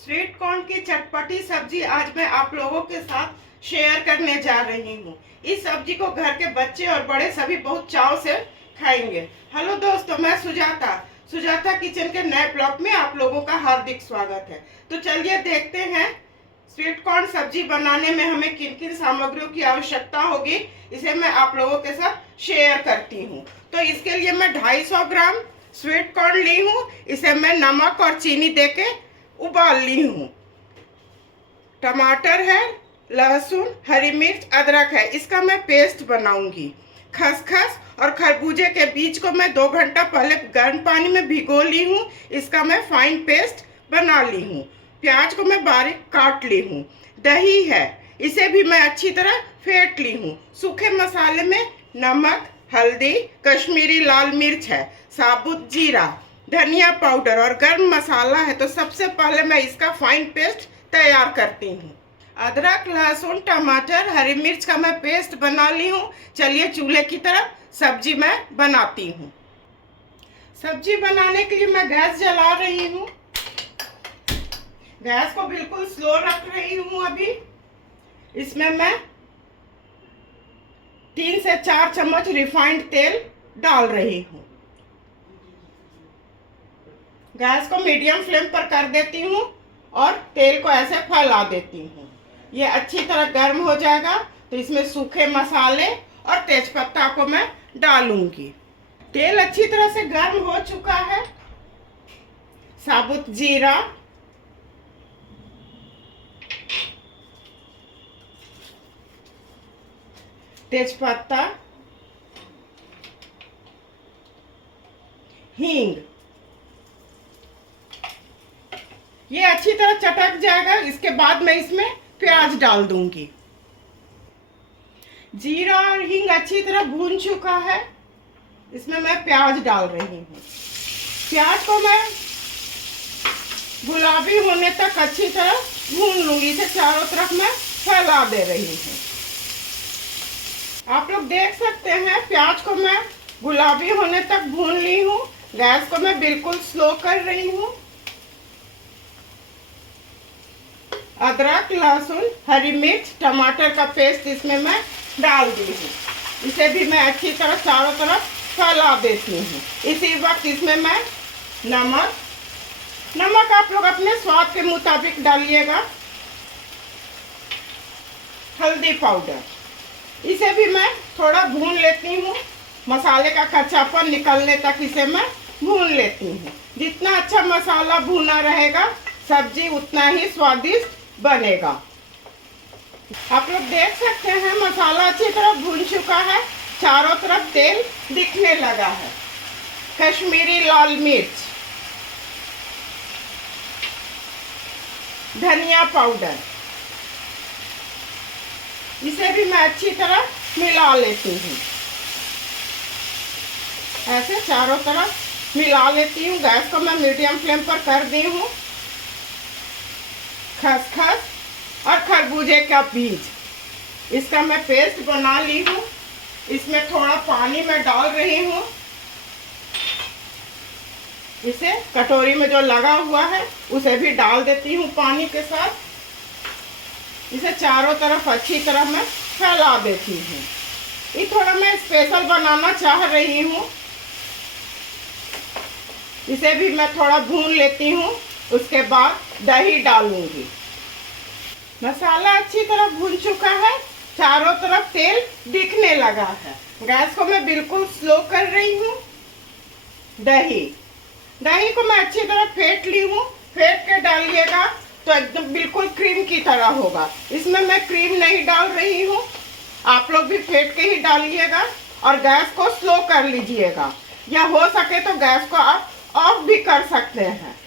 Sweet corn की चटपटी सब्जी आज मैं आप लोगों के साथ शेयर करने जा रही हूँ। इस सब्जी को घर के बच्चे और बड़े सभी बहुत चाव से खाएंगे। हेलो दोस्तों, मैं सुजाता किचन के नए ब्लॉग में आप लोगों का हार्दिक स्वागत है। तो चलिए देखते हैं स्वीट कॉर्न सब्जी बनाने में हमें किन किन सामग्रियों की आवश्यकता होगी। इसे मैं आप लोगों के साथ शेयर करती हूँ। तो इसके लिए मैं 250 ग्राम स्वीट कॉर्न ली हूँ। इसे मैं नमक और चीनी देके उबाल ली हूँ। टमाटर है, लहसुन, हरी मिर्च, अदरक है, इसका मैं पेस्ट बनाऊंगी। खसखस और खरबूजे के बीज को मैं 2 घंटा पहले गर्म पानी में भिगो ली हूँ। इसका मैं फाइन पेस्ट बना ली हूँ। प्याज को मैं बारीक काट ली हूँ। दही है, इसे भी मैं अच्छी तरह फेंट ली हूँ। सूखे मसाले में नमक, हल्दी, कश्मीरी लाल मिर्च है, साबुत जीरा, धनिया पाउडर और गर्म मसाला है। तो सबसे पहले मैं इसका फाइन पेस्ट तैयार करती हूँ। अदरक, लहसुन, टमाटर, हरी मिर्च का मैं पेस्ट बना ली हूँ। चलिए चूल्हे की तरफ सब्जी मैं बनाती हूँ। सब्जी बनाने के लिए मैं गैस जला रही हूँ। गैस को बिल्कुल स्लो रख रही हूँ। अभी इसमें मैं 3 से 4 चम्मच रिफाइंड तेल डाल रही हूँ। गैस को मीडियम फ्लेम पर कर देती हूँ और तेल को ऐसे फैला देती हूँ। ये अच्छी तरह गर्म हो जाएगा तो इसमें सूखे मसाले और तेजपत्ता को मैं डालूंगी। तेल अच्छी तरह से गर्म हो चुका है। साबुत जीरा, तेजपत्ता, हींग, ये अच्छी तरह चटक जाएगा। इसके बाद मैं इसमें प्याज डाल दूंगी। जीरा और हींग अच्छी तरह भून चुका है। इसमें मैं प्याज डाल रही हूँ। प्याज को मैं गुलाबी होने तक अच्छी तरह भून लूंगी। इसे चारों तरफ मैं फैला दे रही हूँ। आप लोग देख सकते हैं प्याज को मैं गुलाबी होने तक भून ली हूँ। गैस को मैं बिल्कुल स्लो कर रही हूँ। अदरक, लहसुन, हरी मिर्च, टमाटर का पेस्ट इसमें मैं डाल दी हूँ। इसे भी मैं अच्छी तरह चारों तरफ फैला देती हूँ। इसी वक्त इसमें मैं नमक आप लोग अपने स्वाद के मुताबिक डालिएगा। हल्दी पाउडर, इसे भी मैं थोड़ा भून लेती हूँ। मसाले का कच्चापन निकलने तक इसे मैं भून लेती हूँ। जितना अच्छा मसाला भुना रहेगा सब्जी उतना ही स्वादिष्ट बनेगा। आप लोग देख सकते हैं मसाला अच्छी तरह भून चुका है। चारों तरफ तेल दिखने लगा है। कश्मीरी लाल मिर्च, धनिया पाउडर, इसे भी मैं अच्छी तरह मिला लेती हूँ। ऐसे चारों तरफ मिला लेती हूँ। गैस को मैं मीडियम फ्लेम पर कर दी हूँ। खसखस और खरबूजे का बीज, इसका मैं पेस्ट बना ली हूँ। इसमें थोड़ा पानी मैं डाल रही हूँ। इसे कटोरी में जो लगा हुआ है उसे भी डाल देती हूँ पानी के साथ। इसे चारों तरफ अच्छी तरह मैं फैला देती हूँ। ये थोड़ा मैं स्पेशल बनाना चाह रही हूँ। इसे भी मैं थोड़ा भून लेती हूँ। उसके बाद दही डालूंगी। मसाला अच्छी तरह भून चुका है। चारों तरफ तेल दिखने लगा है। गैस को मैं बिल्कुल स्लो कर रही हूँ। दही को मैं अच्छी तरह फेंट ली हूँ। फेंट के डालिएगा तो एकदम बिल्कुल क्रीम की तरह होगा। इसमें मैं क्रीम नहीं डाल रही हूँ। आप लोग भी फेंट के ही डालिएगा और गैस को स्लो कर लीजिएगा, या हो सके तो गैस को आप ऑफ भी कर सकते हैं।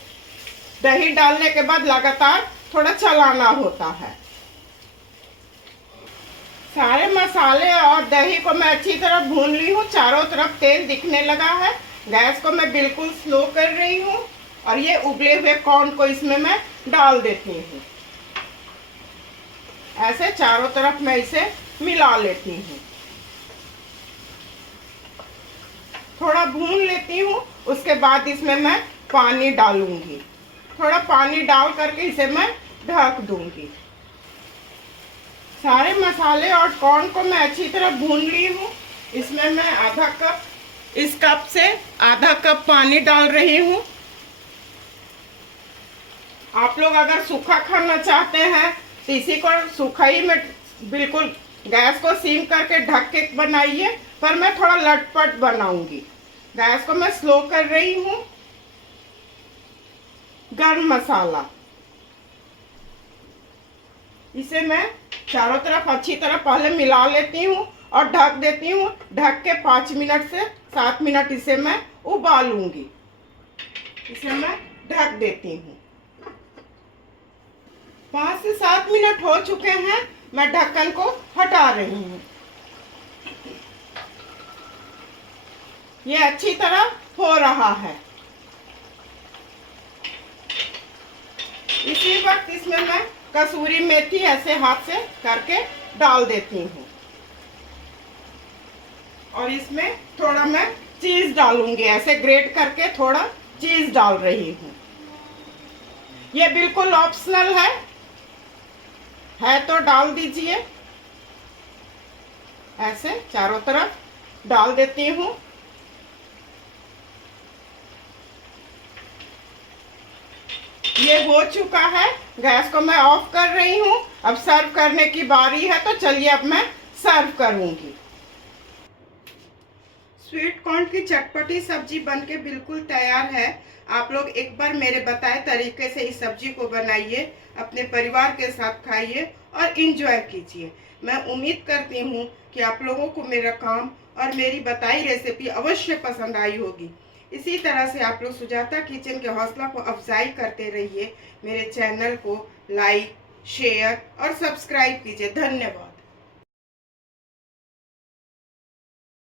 दही डालने के बाद लगातार थोड़ा चलाना होता है। सारे मसाले और दही को मैं अच्छी तरह भून ली हूँ। चारों तरफ तेल दिखने लगा है। गैस को मैं बिल्कुल स्लो कर रही हूँ और ये उबले हुए कॉर्न को इसमें मैं डाल देती हूँ। ऐसे चारों तरफ मैं इसे मिला लेती हूँ। थोड़ा भून लेती हूँ। उसके बाद इसमें मैं पानी डालूंगी। थोड़ा पानी डाल करके इसे मैं ढक दूंगी। सारे मसाले और कॉर्न को मैं अच्छी तरह भून ली हूँ। इसमें मैं आधा कप, इस कप से आधा कप पानी डाल रही हूँ। आप लोग अगर सूखा खाना चाहते हैं तो इसी को सूखा ही में बिल्कुल गैस को सीम करके ढक के बनाइए, पर मैं थोड़ा लटपट बनाऊंगी। गैस को मैं स्लो कर रही हूँ। गरम मसाला, इसे मैं चारों तरफ अच्छी तरह पहले मिला लेती हूँ और ढक देती हूँ। ढक के 5 मिनट से 7 मिनट इसे मैं उबालूंगी। इसे मैं ढक देती हूँ। 5 से 7 मिनट हो चुके हैं। मैं ढक्कन को हटा रही हूँ। ये अच्छी तरह हो रहा है। इसी वक्त इसमें मैं कसूरी मेथी ऐसे हाथ से करके डाल देती हूँ और इसमें थोड़ा मैं चीज डालूंगी। ऐसे ग्रेट करके थोड़ा चीज डाल रही हूँ। ये बिल्कुल ऑप्शनल है तो डाल दीजिए। ऐसे चारों तरफ डाल देती हूँ। ये हो चुका है। गैस को मैं ऑफ कर रही हूँ। अब सर्व करने की बारी है, तो चलिए अब मैं सर्व करूंगी। स्वीट कॉर्न की चटपटी सब्जी बनके बिल्कुल तैयार है। आप लोग एक बार मेरे बताए तरीके से इस सब्जी को बनाइए, अपने परिवार के साथ खाइए और इंजॉय कीजिए। मैं उम्मीद करती हूँ कि आप लोगों को मेरा काम और मेरी बताई रेसिपी अवश्य पसंद आई होगी। इसी तरह से आप लोग सुजाता किचन के हौसला को अफजाई करते रहिए। मेरे चैनल को लाइक, शेयर और सब्सक्राइब कीजिए। धन्यवाद।